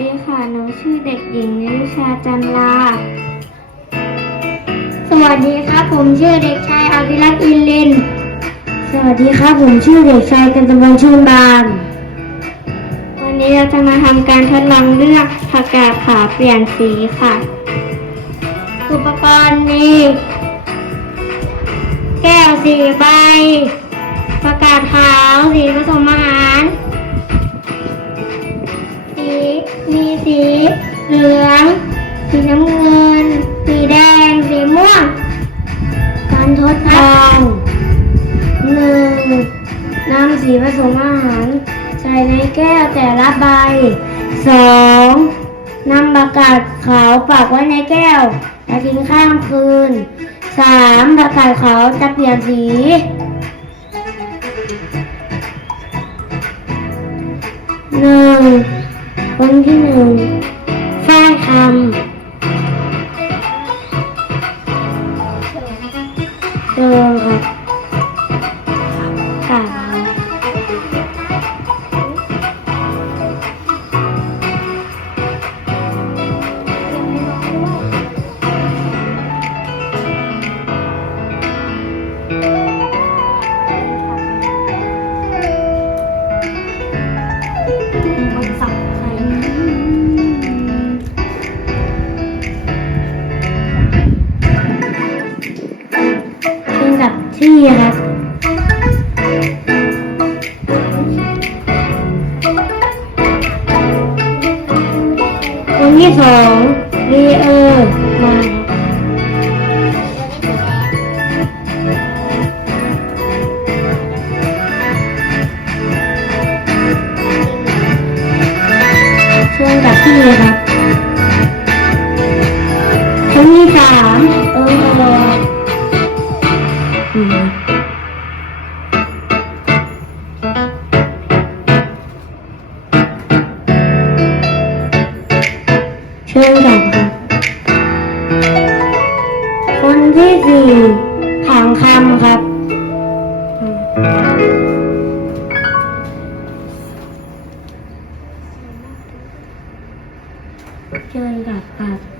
หนูชื่อเด็กหญิงนิชาจันลา สวัสดีครับ ผมชื่อเด็กชายอภิรักษ์อินลิน สวัสดีครับ ผมชื่อเด็กชายกันตะวันชื่นบาน วันนี้เราจะมาทำการทดลองเลือกผักกาดขาวเปลี่ยนสีค่ะ อุปกรณ์มีแก้วสีใบผักกาดขาวสีผสมอา เหลือง สีน้ำเงิน สีแดง สีม่วง การทดลองหนึ่งนำสีผสมอาหาร ใส่ในแก้วแต่ละใบสองนำประกาศขาวปักไว้ในแก้วและทิ้งข้ามคืนสามประกาศขาวจะเปลี่ยนสีหนึ่งคนที่หนึ่ง ฝ้ายคำเจอ แบบที่ครับคนที่สองลีเออร์มา เช่นกันค่ะคนที่สี่ถางคำครับ เชิญกลับครับ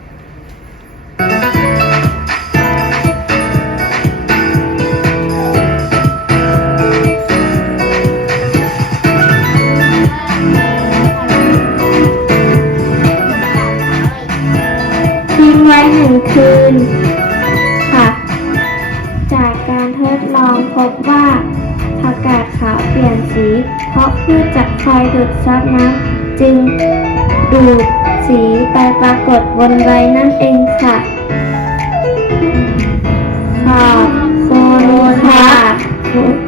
แห่งคืน ค่ะ จากการทดลองพบว่าผักกาดขาวเปลี่ยนสี เพราะพืชจักคอยดูดซับน้ำจึงดูดสีไปปรากฏบนใบนั่นเองค่ะ ขอบคุณค่ะ